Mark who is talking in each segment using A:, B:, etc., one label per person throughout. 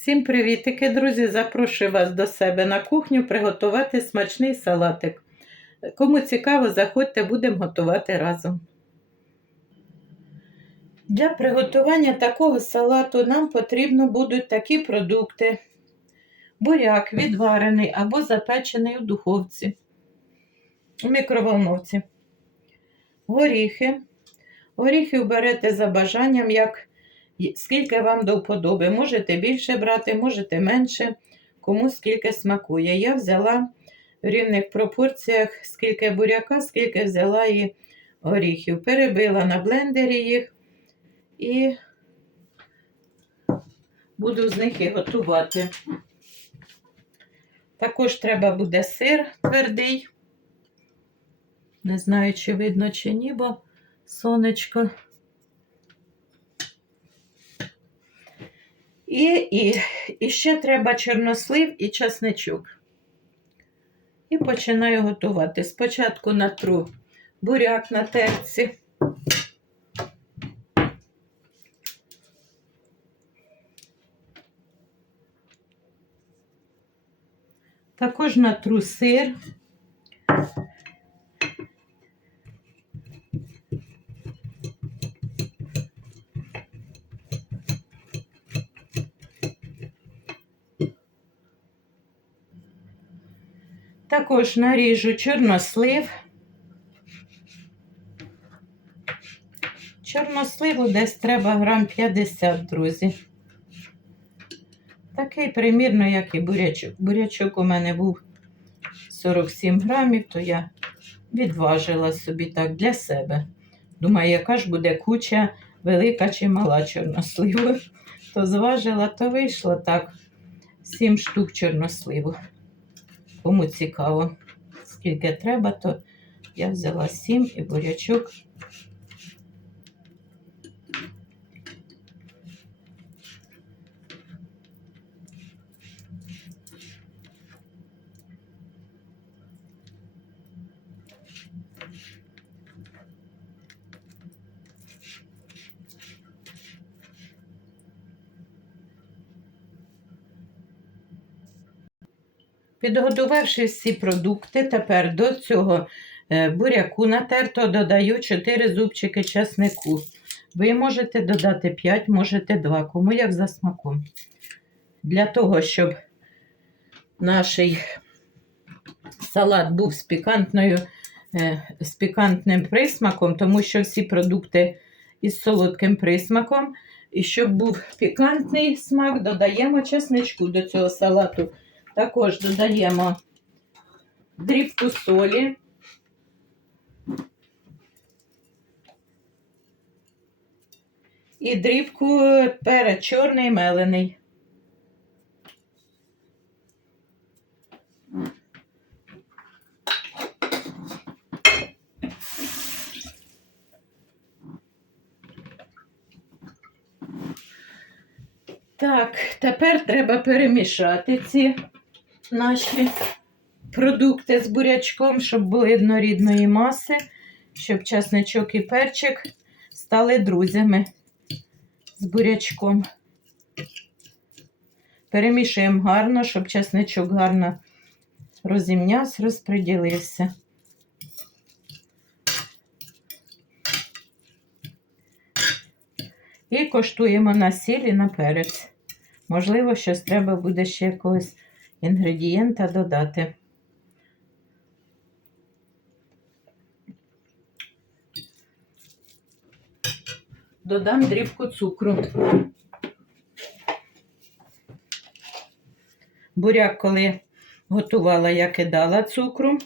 A: Всім привітики, друзі! Запрошую вас до себе на кухню приготувати смачний салатик. Кому цікаво, заходьте, будемо готувати разом. Для приготування такого салату нам потрібно будуть такі продукти: буряк відварений або запечений у духовці, у мікроволновці, горіхи. Горіхи берете за бажанням, як скільки вам до вподоби. Можете більше брати, можете менше, кому скільки смакує. Я взяла в рівних пропорціях скільки буряка, скільки взяла і горіхів. Перебила на блендері їх і буду з них і готувати. Також треба буде сир твердий. Не знаю, чи видно, чи ні, бо сонечко. І, і, і ще треба чорнослив і часничок. І починаю готувати. Спочатку натру буряк на терці. Також натру сир. Також наріжу чорнослив. Чорносливу десь треба грам 50, друзі. Такий примірно, як і бурячок. Бурячок у мене був 47 грамів, то я відважила собі так для себе. Думаю, яка ж буде куча велика чи мала чорносливу. То зважила, то вийшло так 7 штук чорносливу. Кому цікаво, скільки треба, то я взяла 7 і бурячок. Підготувавши всі продукти, тепер до цього е, буряку натерто додаю 4 зубчики часнику. Ви можете додати 5, можете 2, кому як за смаком. Для того, щоб наш салат був з пікантною, е, з пікантним присмаком, тому що всі продукти із солодким присмаком. І щоб був пікантний смак, додаємо чесничку до цього салату. Також додаємо дрібку солі. І дрібку перець чорний мелений. Так, тепер треба перемішати ці наші продукти з бурячком, щоб були однорідної маси, щоб часничок і перчик стали друзями з бурячком. Перемішуємо гарно, щоб часничок гарно розімнявся, розподілився. І коштуємо на сіль і на перець. Можливо, щось треба буде ще якогось інгредієнта додати. Додам дрібку цукру. Буряк, коли готувала, я кидала цукру,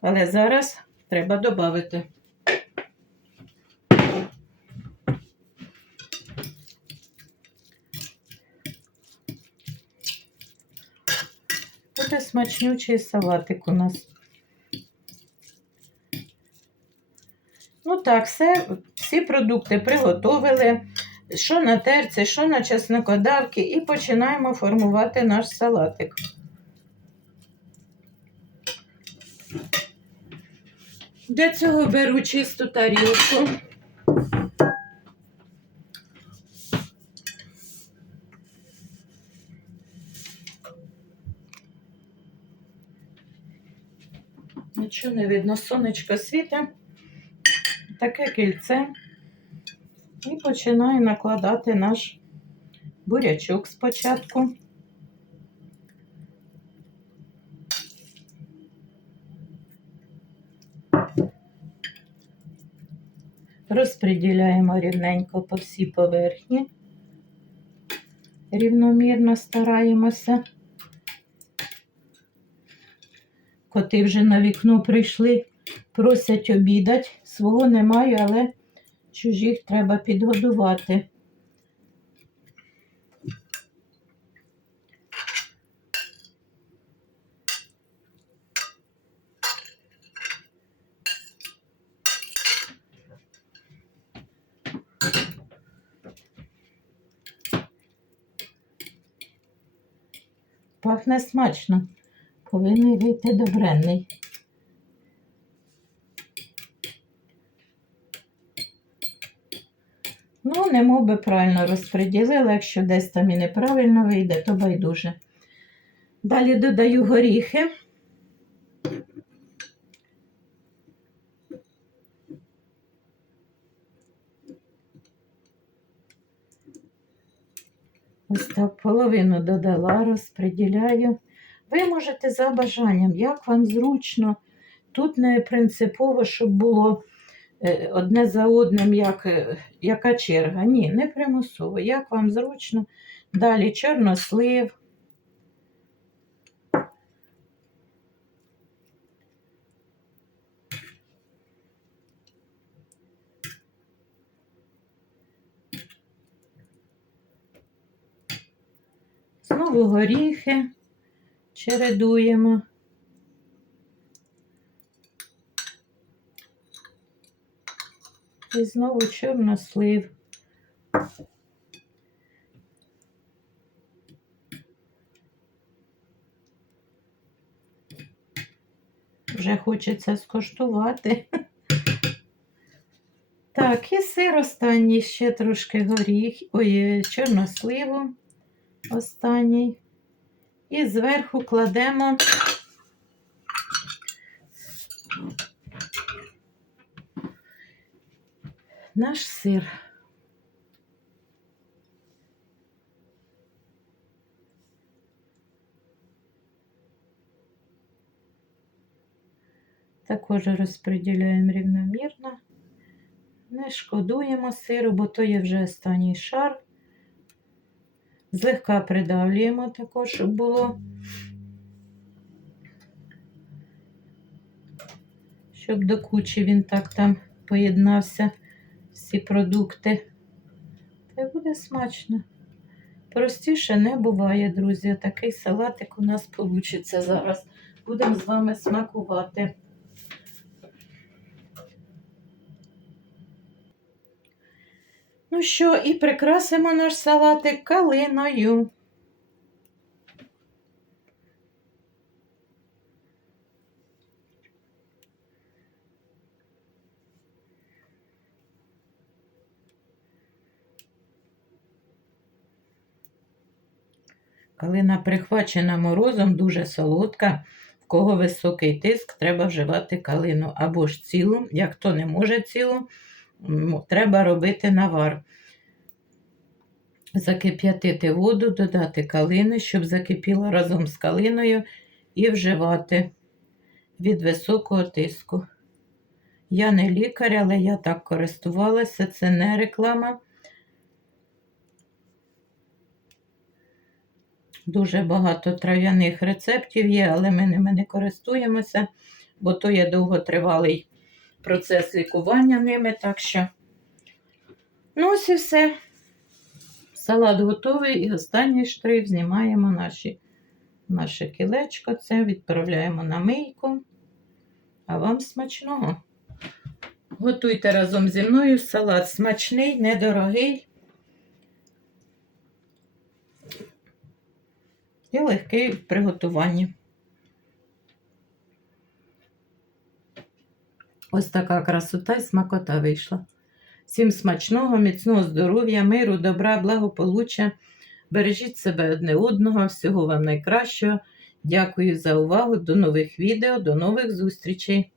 A: але зараз треба додати. Буде смачнючий салатик у нас. Ну так, все, всі продукти приготовили, що на терці, що на чеснокодавки, і починаємо формувати наш салатик. Для цього беру чисту тарілку. Нічого не видно, сонечко світе, таке кільце. І починаю накладати наш бурячок спочатку. Розподіляємо рівненько по всій поверхні. Рівномірно стараємося. Коти вже на вікно прийшли, просять обідати. Свого немає, але чужих треба підгодувати. Пахне смачно. Повинен вийти добренний. Ну, не мов би правильно розподілила, якщо десь там і неправильно вийде, то байдуже. Далі додаю горіхи. Ось так половину додала, розподіляю. Ви можете за бажанням, як вам зручно. Тут не принципово, щоб було е, одне за одним, як, е, яка черга. Ні, не примусово. Як вам зручно. Далі чорнослив. Знову горіхи чередуємо. І знову чорнослив. Вже хочеться скоштувати. Так, і сир останній ще трошки горіх, ой, чорносливу останній. І зверху кладемо наш сир. Також розподіляємо рівномірно. Не шкодуємо сиру, бо то є вже останній шар. Злегка придавлюємо також, щоб було, щоб до кучі він так там поєднався, всі продукти. Та й буде смачно. Простіше не буває, друзі. Такий салатик у нас вийде зараз. Будемо з вами смакувати. Ну що, і прикрасимо наш салатик калиною. Калина прихвачена морозом, дуже солодка. В кого високий тиск, треба вживати калину або ж цілу, як хто не може цілу, треба робити навар. Закип'ятити воду, додати калини, щоб закипіло разом з калиною, і вживати від високого тиску. Я не лікар, але я так користувалася, це не реклама. Дуже багато трав'яних рецептів є, але ми ними не користуємося, бо то є довготривалий процес лікування ними. Так що, ну ось і все. Салат готовий і останній штрих знімаємо наші, наше кілечко. Це відправляємо на мийку. А вам смачного. Готуйте разом зі мною салат смачний, недорогий і легкий в приготуванні. Ось така красота і смакота вийшла. Всім смачного, міцного здоров'я, миру, добра, благополуччя. Бережіть себе одне одного, всього вам найкращого. Дякую за увагу. До нових відео, до нових зустрічей!